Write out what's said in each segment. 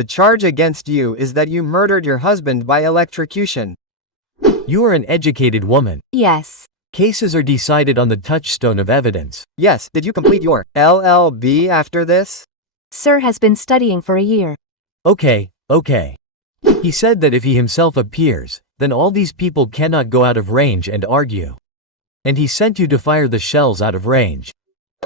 The charge against you is that you murdered your husband by electrocution. You are an educated woman. Yes. Cases are decided on the touchstone of evidence. Yes, did you complete your LLB after this? Sir has been studying for a year. Okay. He said that if he himself appears, then all these people cannot go out of range and argue. And he sent you to fire the shells out of range.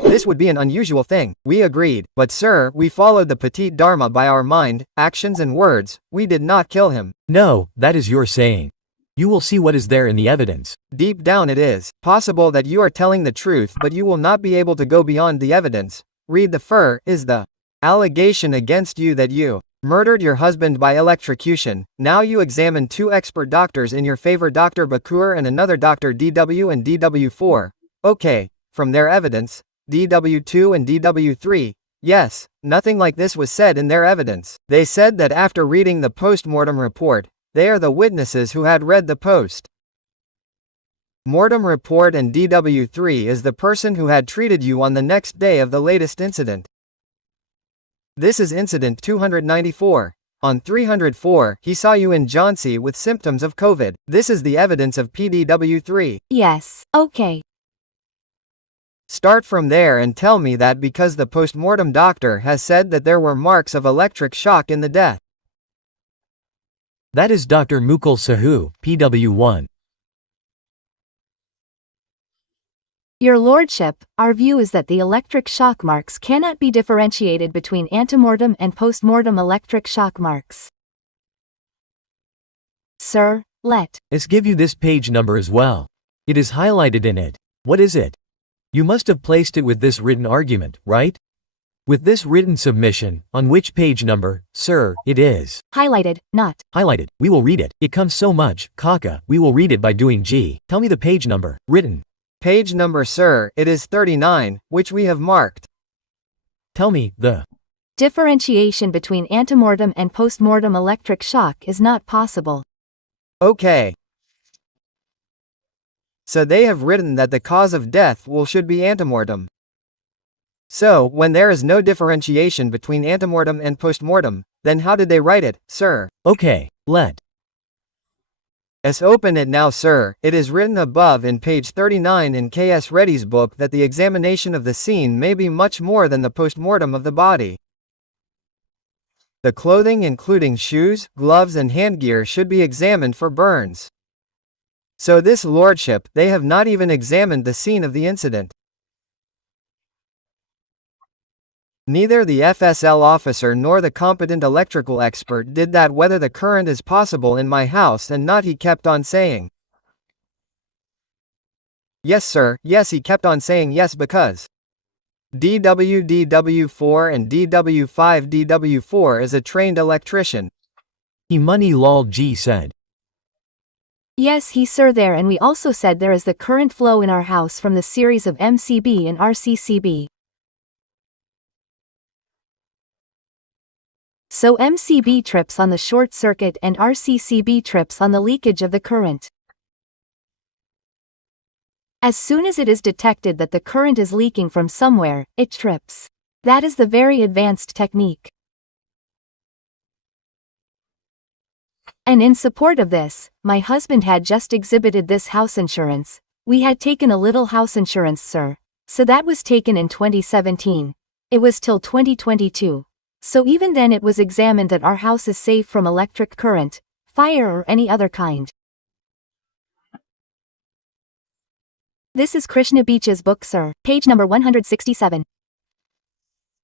This would be an unusual thing, we agreed, but sir, we followed the Petit Dharma by our mind, actions and words, we did not kill him. No, that is your saying. You will see what is there in the evidence. Deep down it is possible that you are telling the truth, but you will not be able to go beyond the evidence. Read the fur, is the allegation against you that you murdered your husband by electrocution. Now you examine two expert doctors in your favor, Dr. Bakur and another Dr. DW and DW4. Okay, from their evidence, DW2 and DW3, yes, nothing like this was said in their evidence. They said that after reading the post-mortem report, they are the witnesses who had read the post-mortem report, and DW3 is the person who had treated you on the next day of the latest incident. This is incident 294. On 304, he saw you in Jhansi with symptoms of COVID. This is the evidence of PDW3. Yes, okay. Start from there and tell me that because the post-mortem doctor has said that there were marks of electric shock in the death. That is Dr. Mukul Sahu, PW1. Your Lordship, our view is that the electric shock marks cannot be differentiated between antemortem and postmortem electric shock marks. Sir, let us give you this page number as well. It is highlighted in it. What is it? You must have placed it with this written argument, right? With this written submission, on which page number, sir, it is? Highlighted, not highlighted. We will read it. It comes so much, Kaka, we will read it by doing G. Tell me the page number, written. Page number, sir, it is 39, which we have marked. Tell me, the differentiation between antemortem and postmortem electric shock is not possible. Okay. So they have written that the cause of death should be antemortem. So, when there is no differentiation between antemortem and postmortem, then how did they write it, sir? Okay, let us open it now, sir. It is written above in page 39 in K.S. Reddy's book that the examination of the scene may be much more than the postmortem of the body. The clothing, including shoes, gloves and handgear, should be examined for burns. So this lordship, they have not even examined the scene of the incident. Neither the FSL officer nor the competent electrical expert did that. Whether the current is possible in my house and not, he kept on saying. Yes sir, yes, he kept on saying yes because DW4 and DW4 is a trained electrician. He money lol G said. Yes, he sir there, and we also said there is the current flow in our house from the series of MCB and RCCB. So MCB trips on the short circuit and RCCB trips on the leakage of the current. As soon as it is detected that the current is leaking from somewhere, it trips. That is the very advanced technique. And in support of this, my husband had just exhibited this house insurance. We had taken a little house insurance, sir. So that was taken in 2017. It was till 2022. So even then it was examined that our house is safe from electric current, fire or any other kind. This is Krishna Beach's book, sir. Page number 167.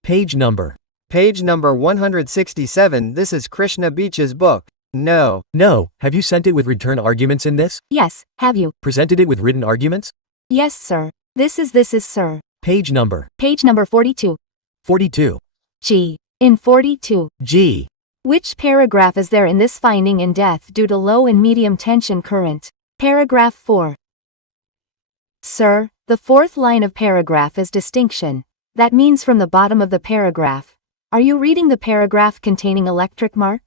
Page number. Page number 167. This is Krishna Beach's book. No. No, have you sent it with return arguments in this? Yes, have you? Presented it with written arguments? Yes, sir. This is sir. Page number. Page number 42. 42. G. In 42. G. Which paragraph is there in this finding in death due to low and medium tension current? Paragraph 4. Sir, the fourth line of paragraph is distinction. That means from the bottom of the paragraph. Are you reading the paragraph containing electric mark?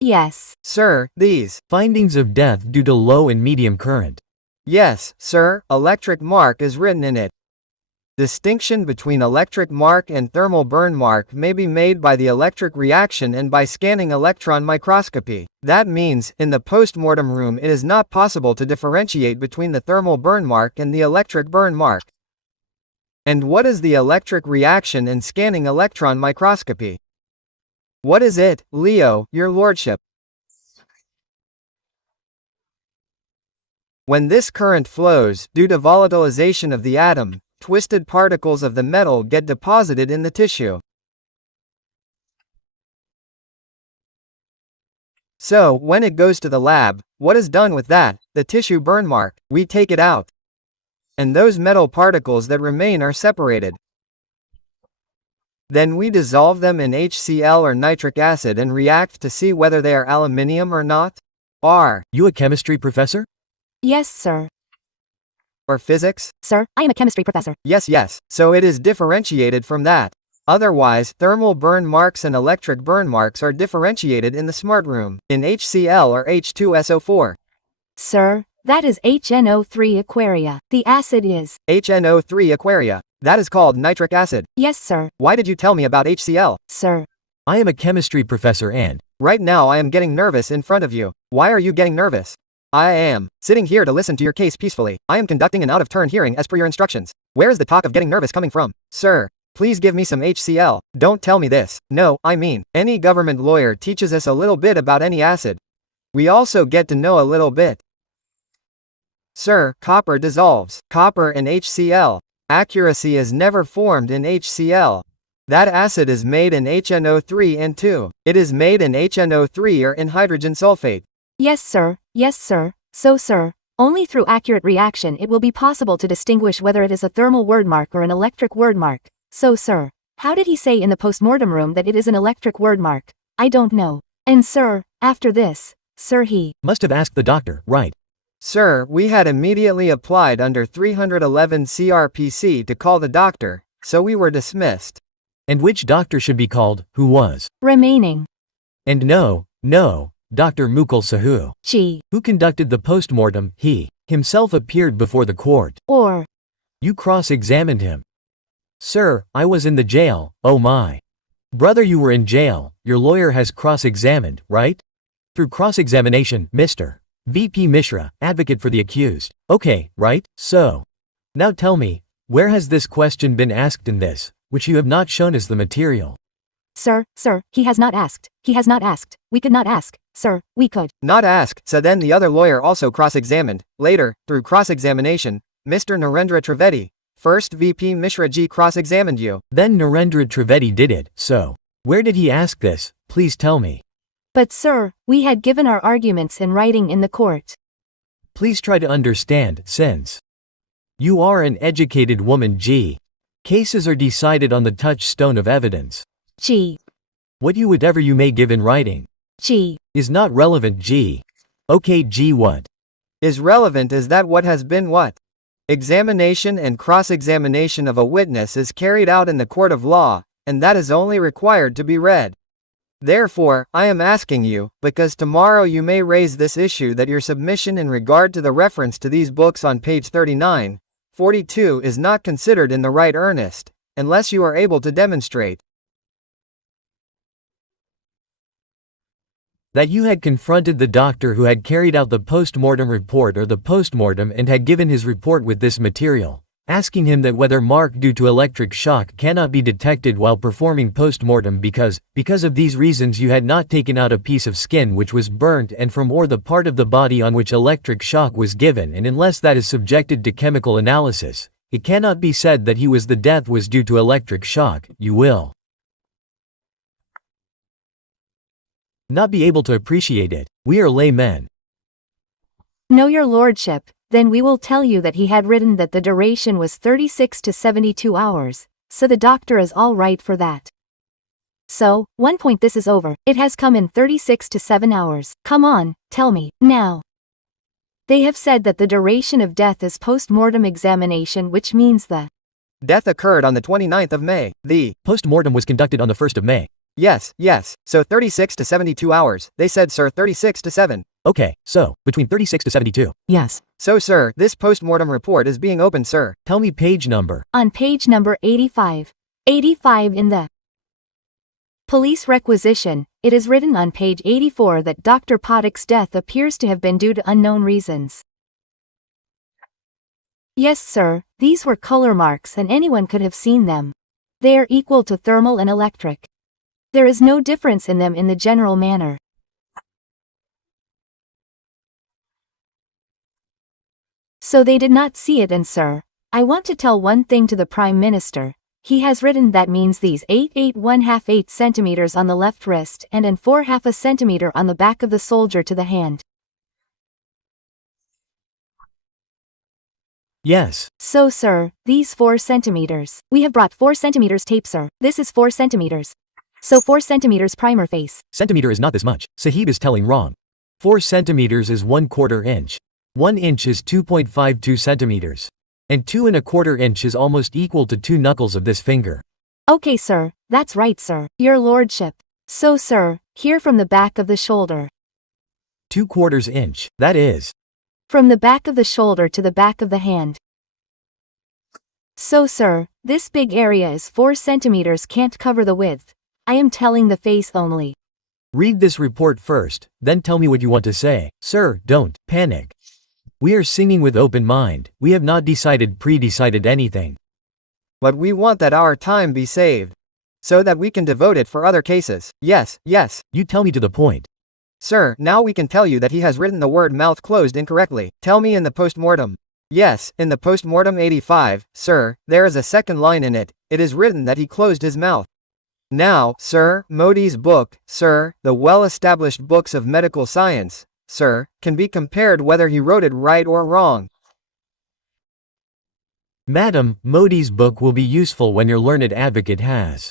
Yes. Sir, these findings of death due to low and medium current. Yes, sir, electric mark is written in it. Distinction between electric mark and thermal burn mark may be made by the electric reaction and by scanning electron microscopy. That means, in the post-mortem room it is not possible to differentiate between the thermal burn mark and the electric burn mark. And what is the electric reaction and scanning electron microscopy? What is it, Leo, your lordship? When this current flows, due to volatilization of the atom, twisted particles of the metal get deposited in the tissue. So, when it goes to the lab, what is done with that, the tissue burn mark? We take it out. And those metal particles that remain are separated. Then we dissolve them in HCl or nitric acid and react to see whether they are aluminium or not. Are You a chemistry professor? Yes, sir. or physics? Sir, I am a chemistry professor. Yes, so it is differentiated from that. Otherwise, thermal burn marks and electric burn marks are differentiated in the smart room, in HCl or H2SO4. Sir, that is HNO3 aquaria. The acid is. HNO3 aquaria. That is called nitric acid. Yes, sir. Why did you tell me about HCl? Sir. I am a chemistry professor and Right now I am getting nervous in front of you. Why are you getting nervous? I am sitting here to listen to your case peacefully. I am conducting an out-of-turn hearing as per your instructions. Where is the talk of getting nervous coming from? Sir, please give me some HCl. Don't tell me this. No, I mean, any government lawyer teaches us a little bit about any acid. We also get to know a little bit. Sir, copper dissolves. Copper in HCl. Accuracy is never formed in HCl. That acid is made in HNO3 and 2. It is made in HNO3 or in hydrogen sulfate. Yes, sir. Yes, sir. So, sir, only through accurate reaction it will be possible to distinguish whether it is a thermal word mark or an electric word mark. So, sir, how did he say in the post-mortem room that it is an electric word mark? I don't know. And sir, after this, sir, he must have asked the doctor, right? Sir, we had immediately applied under 311 CRPC to call the doctor, so we were dismissed. And which doctor should be called, who was? remaining. And no, Dr. Mukul Sahu, She who conducted the postmortem, he himself appeared before the court. or You cross-examined him. Sir, I was in the jail, oh my. Brother, you were in jail, your lawyer has cross-examined, right? Through cross-examination, Mr. VP Mishra, advocate for the accused. Okay, right? So. Now tell me, where has this question been asked in this, which you have not shown us the material? Sir, he has not asked. He has not asked. We could not ask. Sir, we could not ask. So then the other lawyer also cross-examined. Later, through cross-examination, Mr. Narendra Trivedi, first VP Mishra Ji cross-examined you. Then Narendra Trivedi did it, so. Where did he ask this? Please tell me. But sir, we had given our arguments in writing in the court. Please try to understand, since you are an educated woman G. Cases are decided on the touchstone of evidence. G. Whatever you may give in writing. G. Is not relevant G. Okay G, what is relevant is that what has been what? Examination and cross-examination of a witness is carried out in the court of law, and that is only required to be read. Therefore, I am asking you, because tomorrow you may raise this issue, that your submission in regard to the reference to these books on page 39, 42 is not considered in the right earnest, unless you are able to demonstrate that you had confronted the doctor who had carried out the post-mortem report or the post-mortem and had given his report with this material, asking him that whether mark due to electric shock cannot be detected while performing post-mortem because of these reasons you had not taken out a piece of skin which was burnt and from or the part of the body on which electric shock was given, and unless that is subjected to chemical analysis, it cannot be said that the death was due to electric shock. You will not be able to appreciate it. We are laymen. No, your lordship. Then we will tell you that he had written that the duration was 36 to 72 hours, so the doctor is all right for that. So, one point, this is over. It has come in 36 to 7 hours. Come on, tell me, now. They have said that the duration of death is post-mortem examination, which means the death occurred on the 29th of May. The post-mortem was conducted on the 1st of May. Yes, so 36 to 72 hours. They said, sir, 36 to 7. Okay, so, between 36 to 72. Yes. So sir, this post-mortem report is being opened sir. Tell me page number. On page number 85. 85 in the police requisition, it is written on page 84 that Dr. Paddock's death appears to have been due to unknown reasons. Yes sir, these were color marks and anyone could have seen them. They are equal to thermal and electric. There is no difference in them in the general manner. So they did not see it, and sir, I want to tell one thing to the Prime Minister. He has written that means these 8 centimeters on the left wrist and 4 centimeter on the back of the soldier to the hand. Yes. So sir, these 4 centimeters. We have brought 4 centimeters tape sir. This is 4 centimeters. So 4 centimeters primer face. Centimeter is not this much. Sahib is telling wrong. 4 centimeters is 1/4 inch. 1 inch is 2.52 centimeters. And 2¼ inch is almost equal to 2 knuckles of this finger. Okay sir, that's right sir, your lordship. So sir, here from the back of the shoulder. 2/4 inch, that is. From the back of the shoulder to the back of the hand. So sir, this big area is 4 centimeters can't cover the width. I am telling the face only. Read this report first, then tell me what you want to say. Sir, don't panic. We are singing with open mind, we have not pre-decided anything. But we want that our time be saved. So that we can devote it for other cases. Yes, yes. You tell me to the point. Sir, now we can tell you that he has written the word mouth closed incorrectly. Tell me in the post-mortem. Yes, in the post-mortem 85, sir, there is a second line in it. It is written that he closed his mouth. Now, sir, Modi's book, sir, the well-established books of medical science, sir, can be compared whether he wrote it right or wrong. Madam, Modi's book will be useful when your learned advocate has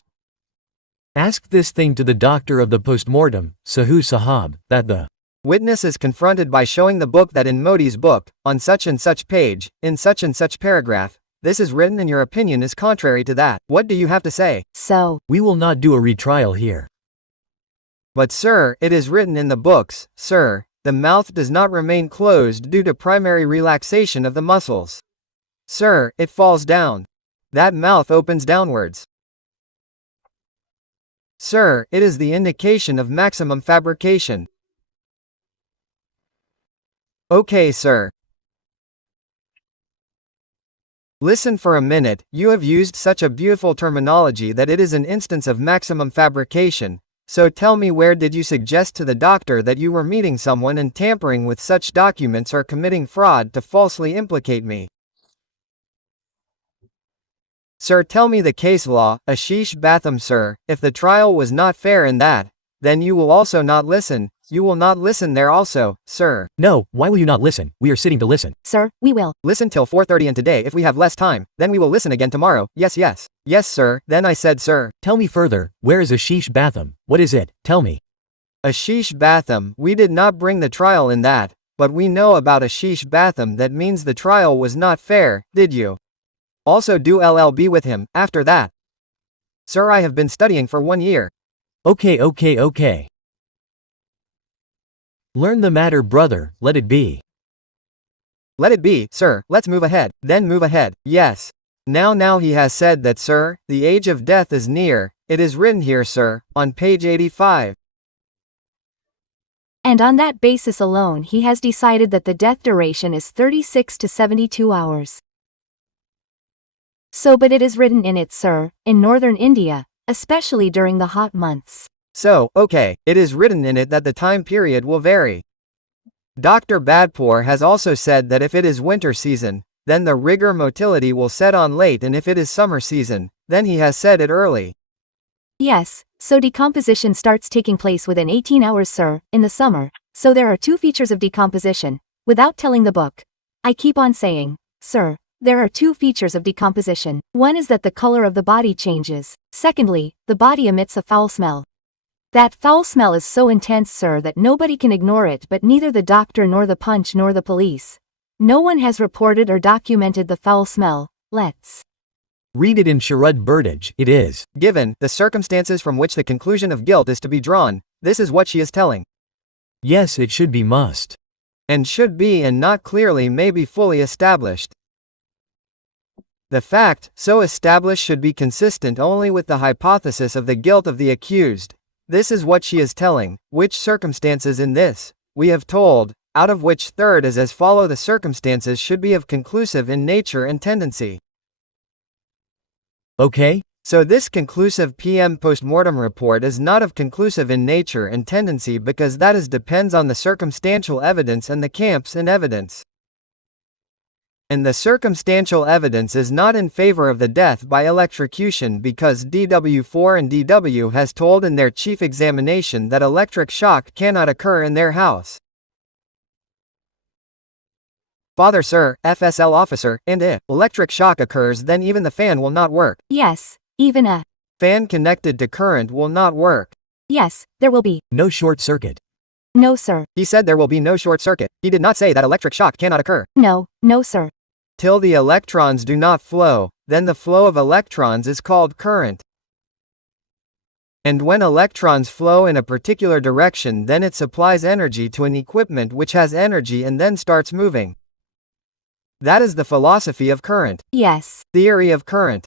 asked this thing to the doctor of the postmortem, Sahu Sahab, that the witness is confronted by showing the book that in Modi's book, on such and such page, in such and such paragraph, this is written and your opinion is contrary to that. What do you have to say? So, we will not do a retrial here. But sir, it is written in the books, sir, the mouth does not remain closed due to primary relaxation of the muscles. Sir, it falls down. That mouth opens downwards. Sir, it is the indication of maximum fabrication. Okay, sir. Listen for a minute, you have used such a beautiful terminology that it is an instance of maximum fabrication. So tell me, where did you suggest to the doctor that you were meeting someone and tampering with such documents or committing fraud to falsely implicate me? Sir, tell me the case law, Ashish Batham. Sir, if the trial was not fair in that, then you will also not listen. You will not listen there also, sir. No, why will you not listen? We are sitting to listen. sir, we will. Listen till 4:30 and today if we have less time, then we will listen again tomorrow. Yes, yes. Yes, sir. Then I said, sir. Tell me further, where is Ashish Batham? What is it? Tell me. Ashish Batham, we did not bring the trial in that, but we know about Ashish Batham. That means the trial was not fair, did you? Also do LLB with him, after that. Sir, I have been studying for 1 year. Okay. Learn the matter, brother, let it be. Let it be, sir, let's move ahead, then move ahead, yes. Now he has said that, sir, the age of death is near, it is written here, sir, on page 85. And on that basis alone he has decided that the death duration is 36 to 72 hours. So but it is written in it, sir, in northern India, especially during the hot months. So, okay, it is written in it that the time period will vary. Dr. Badpoor has also said that if it is winter season, then the rigor motility will set on late, and if it is summer season, then he has said it early. Yes, so decomposition starts taking place within 18 hours, sir, in the summer. So there are 2 features of decomposition, without telling the book. I keep on saying, sir, there are 2 features of decomposition. One is that the color of the body changes. Secondly, the body emits a foul smell. That foul smell is so intense, sir, that nobody can ignore it, but neither the doctor nor the punch nor the police. No one has reported or documented the foul smell. Let's read it in Sharad Burdage. It is given the circumstances from which the conclusion of guilt is to be drawn. This is what she is telling. Yes, it should be must. And should be and not clearly may be fully established. The fact, so established should be consistent only with the hypothesis of the guilt of the accused. This is what she is telling, which circumstances in this, we have told, out of which third is as follow the circumstances should be of conclusive in nature and tendency. Okay? So this conclusive PM postmortem report is not of conclusive in nature and tendency because that is depends on the circumstantial evidence and the camps in evidence. And the circumstantial evidence is not in favor of the death by electrocution because DW4 and DW has told in their chief examination that electric shock cannot occur in their house. Father Sir, FSL officer, and if electric shock occurs then even the fan will not work. Yes, even a Fan connected to current will not work. yes, there will be. No short circuit. No, sir. He said there will be no short circuit. He did not say that electric shock cannot occur. No, no, sir. Till the electrons do not flow, then the flow of electrons is called current. And when electrons flow in a particular direction then it supplies energy to an equipment which has energy and then starts moving. That is the philosophy of current. Yes. Theory of current.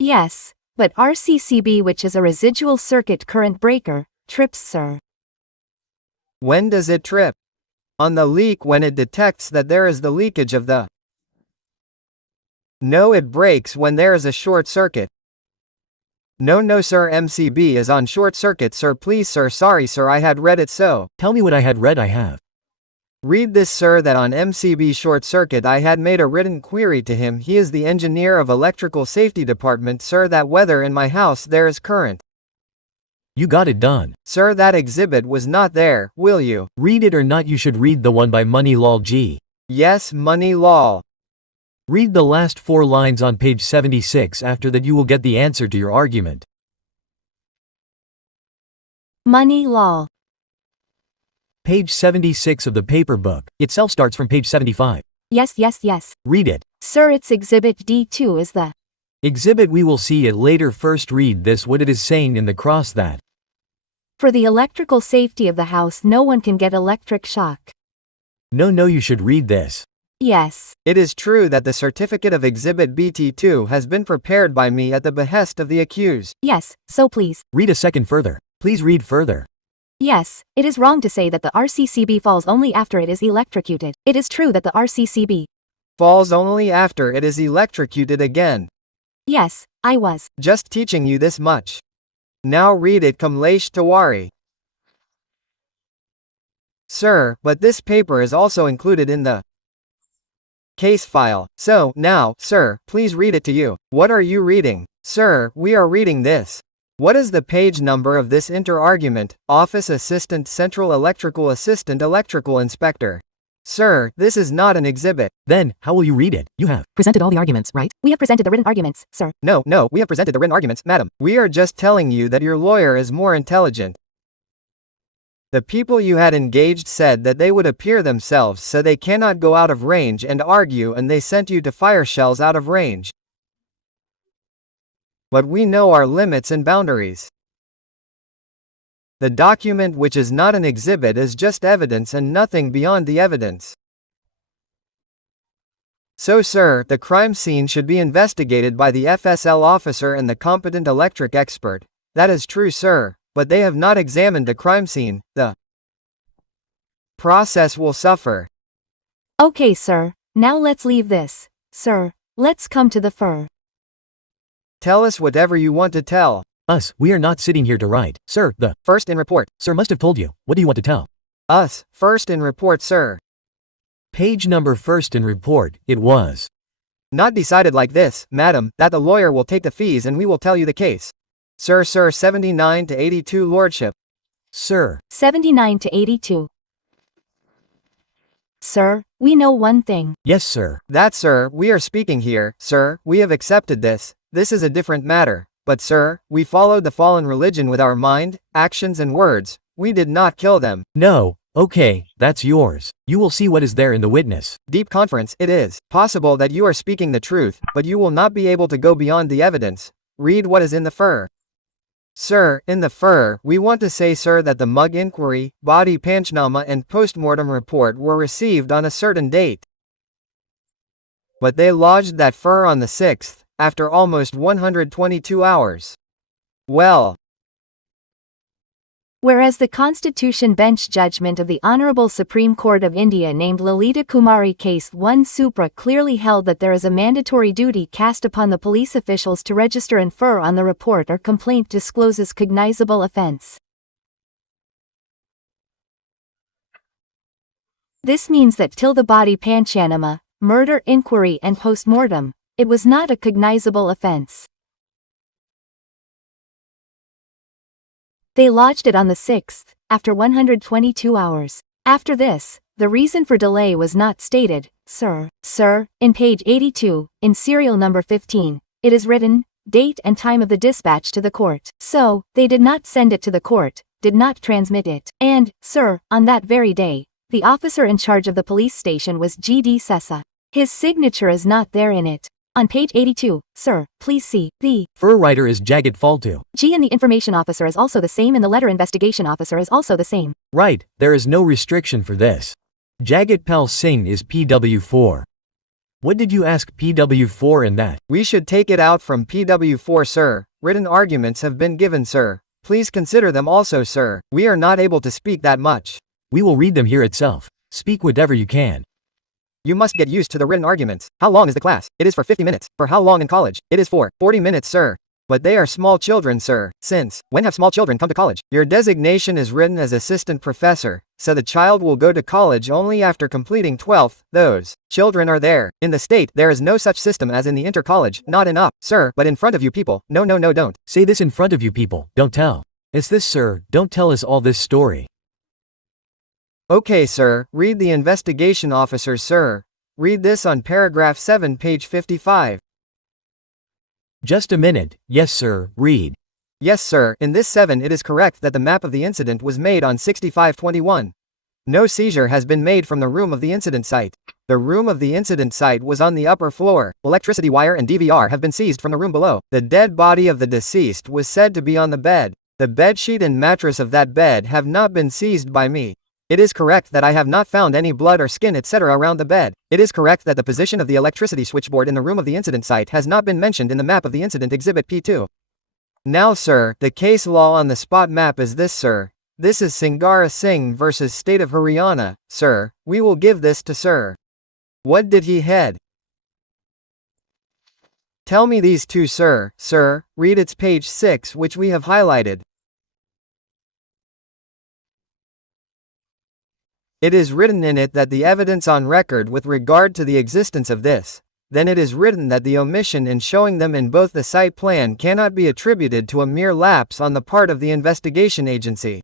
Yes. But RCCB, which is a residual circuit current breaker, trips, sir. When does it trip? On the leak when it detects that there is the leakage of the. No, it breaks when there is a short circuit. No sir, MCB is on short circuit sir, please sir, sorry sir, I had read it so. Tell me what I had read I have. Read this sir, that on MCB short circuit I had made a written query to him, he is the engineer of electrical safety department sir, that whether in my house there is current. You got it done. Sir, that exhibit was not there, will you? Read it or not, you should read the one by Money Lal G. Yes, Money Lal. Read the last 4 lines on page 76, after that you will get the answer to your argument. Money Lal. Page 76 of the paper book, itself starts from page 75. Yes, yes, yes. Read it. Sir, it's exhibit D2 is the Exhibit, we will see it later, first read this what it is saying in the cross that. for the electrical safety of the house no one can get electric shock. No, you should read this. Yes. It is true that the certificate of Exhibit BT2 has been prepared by me at the behest of the accused. Yes, so please. Read a second further. Please read further. Yes, it is wrong to say that the RCCB falls only after it is electrocuted. It is true that the RCCB falls only after it is electrocuted again. Yes, I was just teaching you this much. Now read it, Kamlesh Tiwari. Sir, but this paper is also included in the case file. So, now, sir, please read it to you. What are you reading? Sir, we are reading this. What is the page number of this inter-argument? Office Assistant Central Electrical Assistant Electrical Inspector. Sir, this is not an exhibit. Then, how will you read it? You have presented all the arguments, right? We have presented the written arguments, sir. No, we have presented the written arguments, madam. We are just telling you that your lawyer is more intelligent. The people you had engaged said that they would appear themselves so they cannot go out of range and argue, and they sent you to fire shells out of range. But we know our limits and boundaries. The document which is not an exhibit is just evidence and nothing beyond the evidence. So sir, the crime scene should be investigated by the FSL officer and the competent electric expert. That is true sir, but they have not examined the crime scene. The process will suffer. Okay, sir. Now let's leave this. Sir, let's come to the fur. Tell us whatever you want to tell. us. We are not sitting here to write. Sir, the First in report. sir must have told you. What do you want to tell? Us, first in report sir. Page number first in report, it was. Not decided like this, madam, that the lawyer will take the fees and we will tell you the case. Sir 79 to 82 lordship. Sir, 79 to 82. Sir, we know one thing. yes sir. That sir, we are speaking here, sir, we have accepted this. This is a different matter. But sir, we followed the fallen religion with our mind, actions and words. We did not kill them. No, okay, that's yours. You will see what is there in the witness. Deep conference, it is possible that you are speaking the truth, but you will not be able to go beyond the evidence. Read what is in the fur. Sir, in the FIR, we want to say sir that the mug inquiry, body panchnama and postmortem report were received on a certain date. But they lodged that FIR on the 6th, after almost 122 hours. Well. Whereas the Constitution Bench judgment of the Honorable Supreme Court of India named Lalita Kumari Case 1 Supra clearly held that there is a mandatory duty cast upon the police officials to register an FIR on the report or complaint discloses cognizable offence. This means that till the body panchanama, murder inquiry and post-mortem, it was not a cognizable offence. They lodged it on the 6th, after 122 hours. After this, the reason for delay was not stated, sir. Sir, in page 82, in serial number 15, it is written, date and time of the dispatch to the court. So, they did not send it to the court, did not transmit it. And, sir, on that very day, the officer in charge of the police station was G.D. Sessa. His signature is not there in it. On page 82, sir, please see, the FIR writer is Jagat Faltu. G in the information officer is also the same and the letter investigation officer is also the same. Right, there is no restriction for this. Jagat Pal Singh is PW4. What did you ask PW4 in that? We should take it out from PW4 sir. Written arguments have been given sir. Please consider them also sir. We are not able to speak that much. We will read them here itself. Speak whatever you can. You must get used to the written arguments. How long is the class? It is for 50 minutes. For how long in college? It is for 40 minutes, sir. But they are small children, sir. Since, when have small children come to college? Your designation is written as assistant professor, so the child will go to college only after completing 12th. Those children are there. In the state, there is no such system as in the inter-college. Not enough, sir, but in front of you people. No, don't. Say this in front of you people, don't tell. It's this, sir, don't tell us all this story. Okay, sir, read the investigation officer, sir. Read this on paragraph 7, page 55. Just a minute, yes, sir, read. Yes, sir, in this 7 it is correct that the map of the incident was made on 6521. No seizure has been made from the room of the incident site. The room of the incident site was on the upper floor. Electricity wire and DVR have been seized from the room below. The dead body of the deceased was said to be on the bed. The bedsheet and mattress of that bed have not been seized by me. It is correct that I have not found any blood or skin etc. around the bed. It is correct that the position of the electricity switchboard in the room of the incident site has not been mentioned in the map of the incident exhibit P2. Now sir, the case law on the spot map is this sir. This is Singara Singh versus State of Haryana, sir. We will give this to sir. What did he head? Tell me these two sir. Sir, read its page 6 which we have highlighted. It is written in it that the evidence on record with regard to the existence of this, then it is written that the omission in showing them in both the site plan cannot be attributed to a mere lapse on the part of the investigation agency.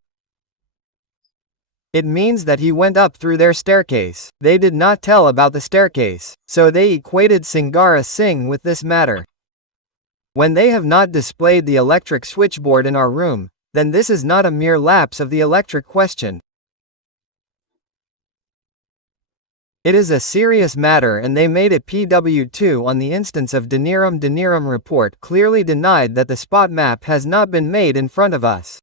It means that he went up through their staircase. They did not tell about the staircase, so they equated Singara Singh with this matter. When they have not displayed the electric switchboard in our room, then this is not a mere lapse of the electric question. It is a serious matter and they made it PW2 on the instance of Deniram report clearly denied that the spot map has not been made in front of us.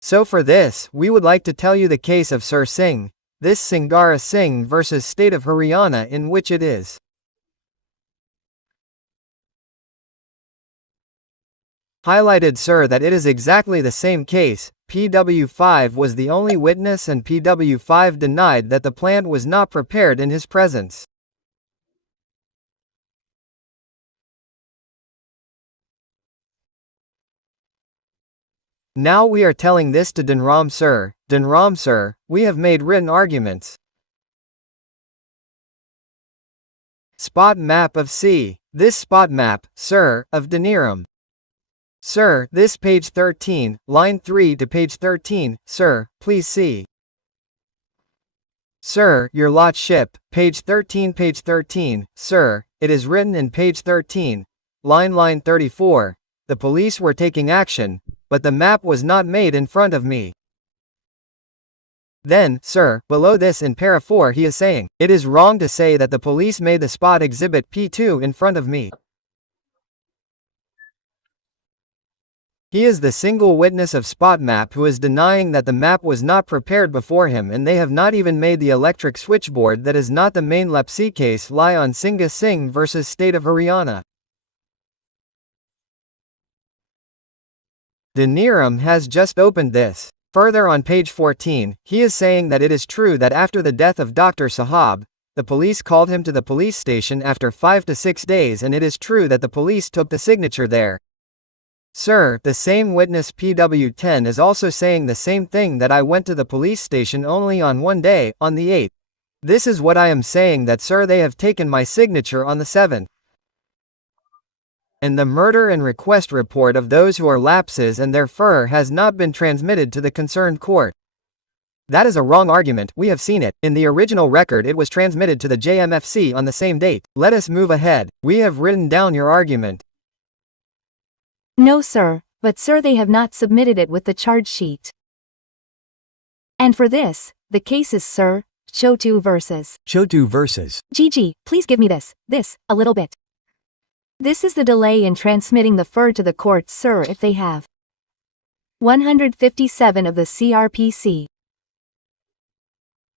So for this, we would like to tell you the case of Sir Singh, this Singara Singh versus State of Haryana in which it is highlighted sir that it is exactly the same case. PW5 was the only witness and PW5 denied that the plant was not prepared in his presence. Now we are telling this to Deniram sir. Deniram sir, we have made written arguments. Spot map of C. This spot map, sir, of Deniram. Sir, this page 13, line 3 to page 13, sir, please see. Sir, your lot ship, page 13, sir, it is written in page 13, line 34, the police were taking action, but the map was not made in front of me. Then, sir, below this in para 4 he is saying, it is wrong to say that the police made the spot exhibit P2 in front of me. He is the single witness of SpotMap who is denying that the map was not prepared before him, and they have not even made the electric switchboard that is not the main Lepsi case lie on Singha Singh versus State of Haryana. De Neeram has just opened this. Further on page 14, he is saying that it is true that after the death of Dr. Sahab, the police called him to the police station after 5 to 6 days, and it is true that the police took the signature there. Sir, the same witness PW10 is also saying the same thing, that I went to the police station only on one day, on the 8th. This is what I am saying, that sir, they have taken my signature on the 7th. And the murder and request report of those who are lapses and their fur has not been transmitted to the concerned court. That is a wrong argument, we have seen it. In the original record it was transmitted to the JMFC on the same date. Let us move ahead. We have written down your argument. No sir, but sir, they have not submitted it with the charge sheet. And for this, the case is sir, Chotu versus. Chotu versus. Gigi, please give me this, a little bit. This is the delay in transmitting the fur to the court, sir, if they have. 157 of the CRPC.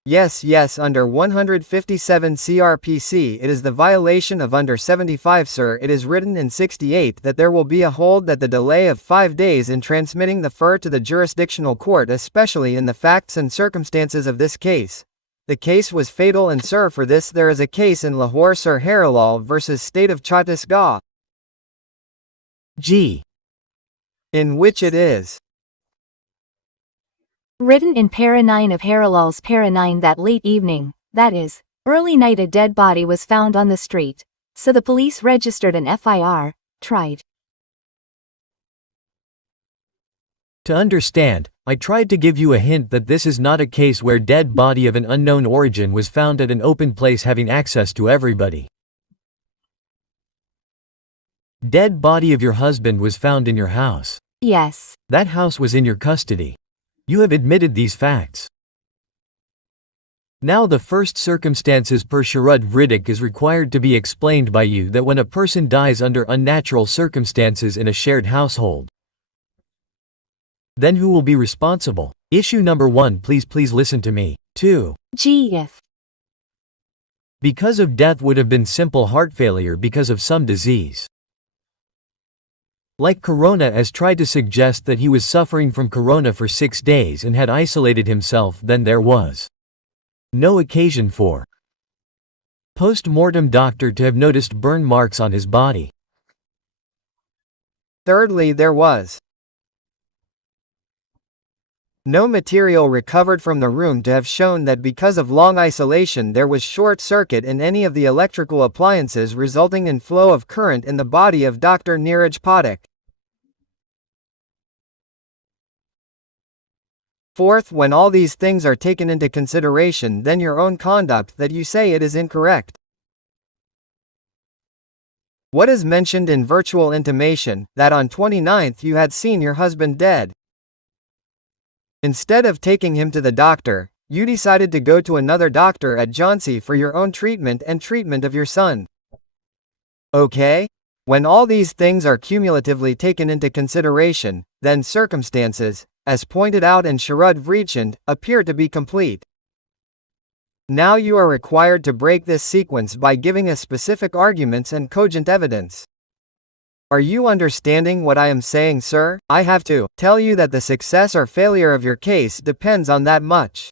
Yes, under 157 CRPC it is the violation of under 75 sir. It is written in 68 that there will be a hold that the delay of 5 days in transmitting the fur to the jurisdictional court, especially in the facts and circumstances of this case. The case was fatal, and sir, for this there is a case in Lahore Sir Harilal versus State of Chhattisgarh. G. In which it is written in para 9 of Harilal's para 9 that late evening, that is, early night, a dead body was found on the street, so the police registered an FIR, tried. To understand, I tried to give you a hint that this is not a case where dead body of an unknown origin was found at an open place having access to everybody. Dead body of your husband was found in your house. Yes. That house was in your custody. You have admitted these facts. Now the first circumstances per Sharad Vridik is required to be explained by you, that when a person dies under unnatural circumstances in a shared household, then who will be responsible? Issue number 1, please listen to me. 2. G. If because of death would have been simple heart failure because of some disease. Like corona, as tried to suggest that he was suffering from corona for 6 days and had isolated himself, then there was no occasion for post-mortem doctor to have noticed burn marks on his body. Thirdly, there was no material recovered from the room to have shown that because of long isolation there was short circuit in any of the electrical appliances, resulting in flow of current in the body of Dr. Neeraj Pathak. Fourth, when all these things are taken into consideration, then your own conduct, that you say it is incorrect. What is mentioned in virtual intimation, that on 29th you had seen your husband dead. Instead of taking him to the doctor, you decided to go to another doctor at Jhansi for your own treatment and treatment of your son. Okay? When all these things are cumulatively taken into consideration, then circumstances, as pointed out in Sharad Vrichand, appear to be complete. Now you are required to break this sequence by giving us specific arguments and cogent evidence. Are you understanding what I am saying, sir? I have to tell you that the success or failure of your case depends on that much.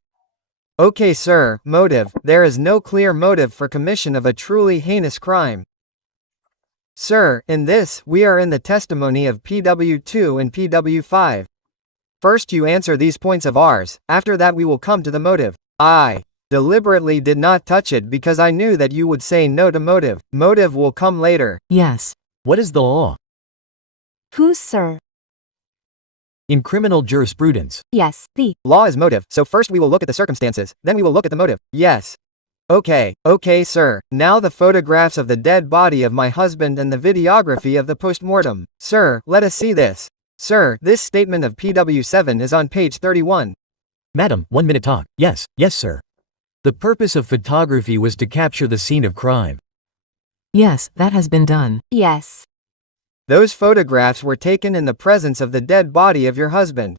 Okay, sir. Motive. There is no clear motive for commission of a truly heinous crime. Sir, in this, we are in the testimony of PW2 and PW5. First you answer these points of ours, after that we will come to the motive. I deliberately did not touch it because I knew that you would say no to motive. Motive will come later. Yes. What is the law? Whose, sir? In criminal jurisprudence. Yes, the law is motive, so first we will look at the circumstances, then we will look at the motive. Yes. Okay, sir. Now the photographs of the dead body of my husband and the videography of the postmortem. Sir, let us see this. Sir, this statement of PW7 is on page 31. Madam, 1 minute talk. Yes, sir. The purpose of photography was to capture the scene of crime. Yes, that has been done. yes. Those photographs were taken in the presence of the dead body of your husband.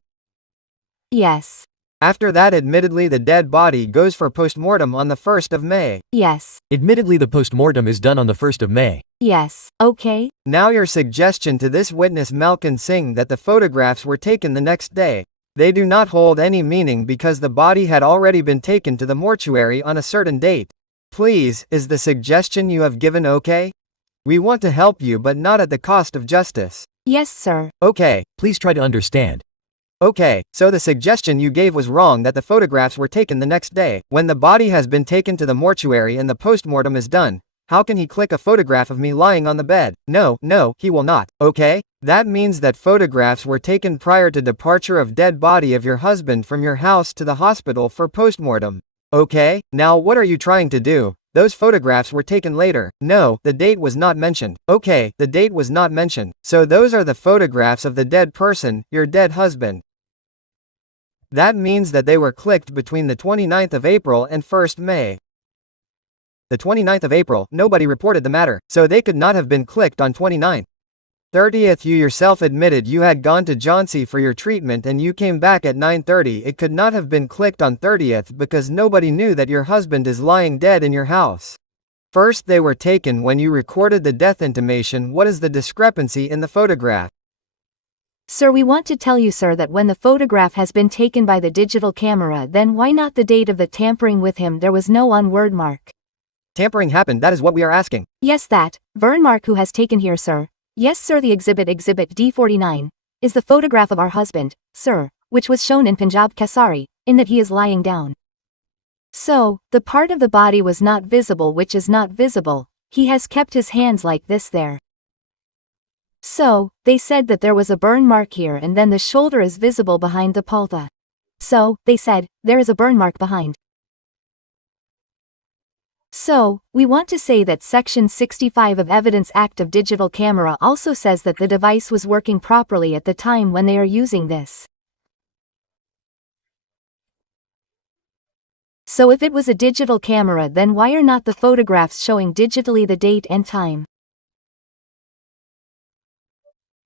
Yes. After that, admittedly, the dead body goes for postmortem on the 1st of May. Yes. Admittedly, the postmortem is done on the 1st of May. Yes. Okay. Now your suggestion to this witness Malkin Singh that the photographs were taken the next day. They do not hold any meaning because the body had already been taken to the mortuary on a certain date. Please, is the suggestion you have given okay? We want to help you but not at the cost of justice. Yes, sir. Okay. Please try to understand. Okay, so the suggestion you gave was wrong that the photographs were taken the next day. When the body has been taken to the mortuary and the postmortem is done, how can he click a photograph of me lying on the bed? No, he will not, okay? That means that photographs were taken prior to departure of dead body of your husband from your house to the hospital for postmortem. Okay, now what are you trying to do? Those photographs were taken later. No, the date was not mentioned. Okay, the date was not mentioned. So those are the photographs of the dead person, your dead husband. That means that they were clicked between the 29th of April and 1st May. The 29th of April, nobody reported the matter, so they could not have been clicked on 29th. 30th, you yourself admitted you had gone to Jhansi for your treatment and you came back at 9:30. It could not have been clicked on 30th because nobody knew that your husband is lying dead in your house. First, they were taken when you recorded the death intimation. What is the discrepancy in the photograph? Sir, we want to tell you, sir, that when the photograph has been taken by the digital camera, then why not the date of the tampering with him? There was no on-word mark. Tampering happened, that is what we are asking. Yes, that Vern Mark who has taken here, sir. Yes, sir, the exhibit D49 is the photograph of our husband, sir, which was shown in Punjab Kesari, in that he is lying down. So, the part of the body was not visible, which is not visible. He has kept his hands like this there. So, they said that there was a burn mark here and then the shoulder is visible behind the palta. So, they said, there is a burn mark behind. So, we want to say that Section 65 of Evidence Act of Digital Camera also says that the device was working properly at the time when they are using this. So if it was a digital camera, then why are not the photographs showing digitally the date and time?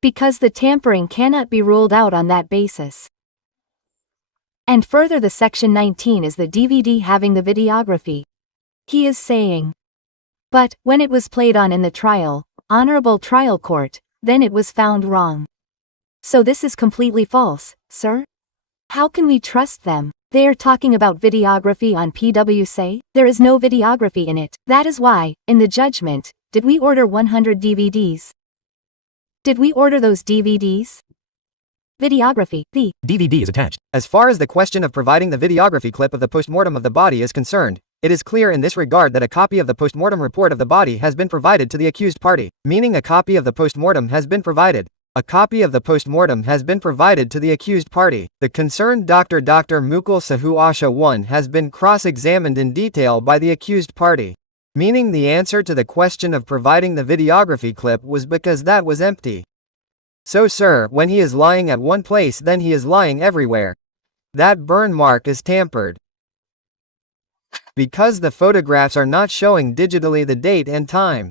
Because the tampering cannot be ruled out on that basis. And further, the Section 19 is the DVD having the videography. He is saying. But, when it was played on in the trial, Honorable Trial Court, then it was found wrong. So this is completely false, sir? How can we trust them? They are talking about videography on PWC. There is no videography in it. That is why, in the judgment, did we order 100 DVDs? Did we order those DVDs? Videography, the DVD is attached. As far as the question of providing the videography clip of the postmortem of the body is concerned, it is clear in this regard that a copy of the postmortem report of the body has been provided to the accused party, meaning a copy of the postmortem has been provided. A copy of the postmortem has been provided to the accused party. The concerned Dr. Mukul Sahu Asha 1 has been cross-examined in detail by the accused party, meaning the answer to the question of providing the videography clip was because that was empty. So sir, when he is lying at one place, then he is lying everywhere. That burn mark is tampered. Because the photographs are not showing digitally the date and time.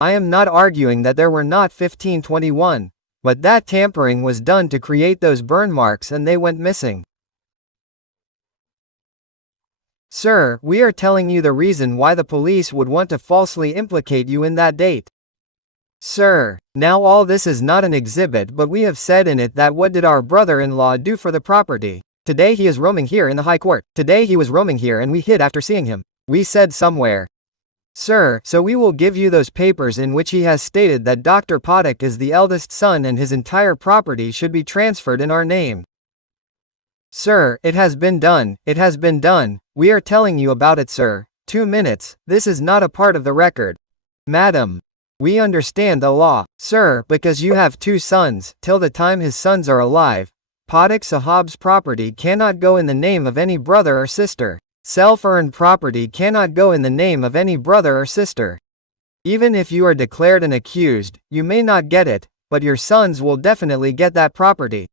I am not arguing that there were not 1521, but that tampering was done to create those burn marks and they went missing. Sir, we are telling you the reason why the police would want to falsely implicate you in that date. Sir, now all this is not an exhibit, but we have said in it that what did our brother-in-law do for the property? Today he is roaming here in the High Court. Today he was roaming here and we hid after seeing him. We said somewhere. Sir, so we will give you those papers in which he has stated that Dr. Pathak is the eldest son and his entire property should be transferred in our name. Sir, it has been done. It has been done. We are telling you about it, sir. 2 minutes. This is not a part of the record. Madam. We understand the law, sir, because you have 2 sons. Till the time his sons are alive, Pathak Sahab's property cannot go in the name of any brother or sister. Self-earned property cannot go in the name of any brother or sister. Even if you are declared an accused, you may not get it, but your sons will definitely get that property.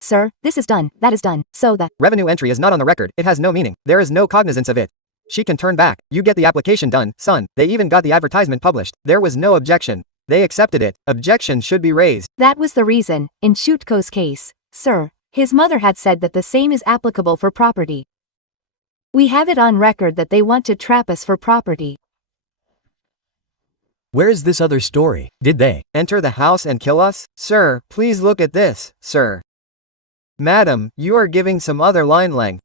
Sir, this is done, that is done, so the revenue entry is not on the record, it has no meaning, there is no cognizance of it. She can turn back. You get the application done, son. They even got the advertisement published. There was no objection. They accepted it. Objection should be raised. That was the reason, in Chutko's case, sir. His mother had said that the same is applicable for property. We have it on record that they want to trap us for property. Where is this other story? Did they enter the house and kill us? Sir, please look at this, sir. Madam, you are giving some other line length.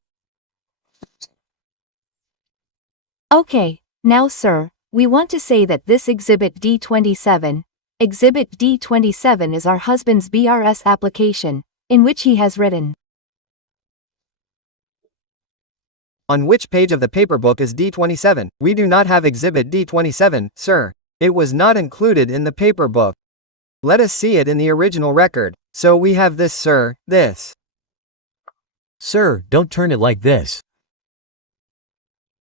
Okay, now sir, we want to say that this Exhibit D27, Exhibit D27 is our husband's BRS application, in which he has written. On which page of the paper book is D27? We do not have Exhibit D27, sir. It was not included in the paper book. Let us see it in the original record. So we have this, sir, this. Sir, don't turn it like this.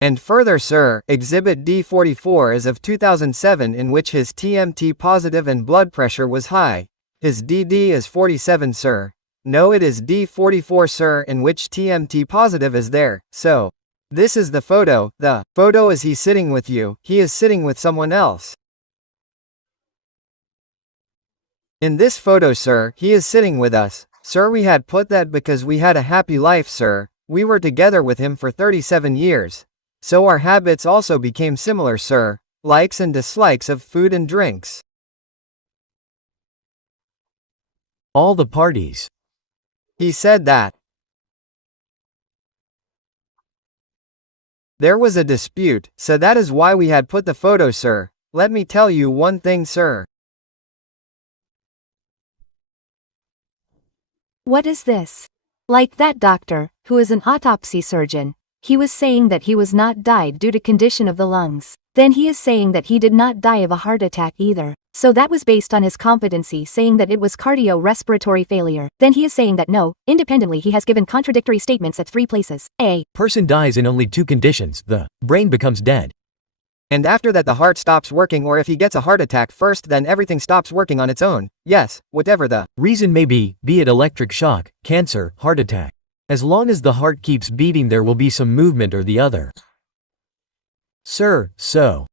And further, sir, Exhibit D44 is of 2007, in which his TMT positive and blood pressure was high. His DD is 47, sir. No, it is D44, sir, in which TMT positive is there. So, this is the photo. The photo is he sitting with you. He is sitting with someone else. In this photo, sir, he is sitting with us. Sir, we had put that because we had a happy life, sir. We were together with him for 37 years. So our habits also became similar, sir. Likes and dislikes of food and drinks. All the parties. He said that there was a dispute, so that is why we had put the photo, sir. Let me tell you one thing, sir. What is this? Like that doctor, who is an autopsy surgeon, he was saying that he was not died due to condition of the lungs. Then he is saying that he did not die of a heart attack either. So that was based on his competency saying that it was cardiorespiratory failure. Then he is saying that no, independently he has given contradictory statements at 3 places. A person dies in only 2 conditions. The brain becomes dead. And after that the heart stops working, or if he gets a heart attack first then everything stops working on its own. Yes, whatever the reason may be it electric shock, cancer, heart attack. As long as the heart keeps beating there will be some movement or the other. Sir, so.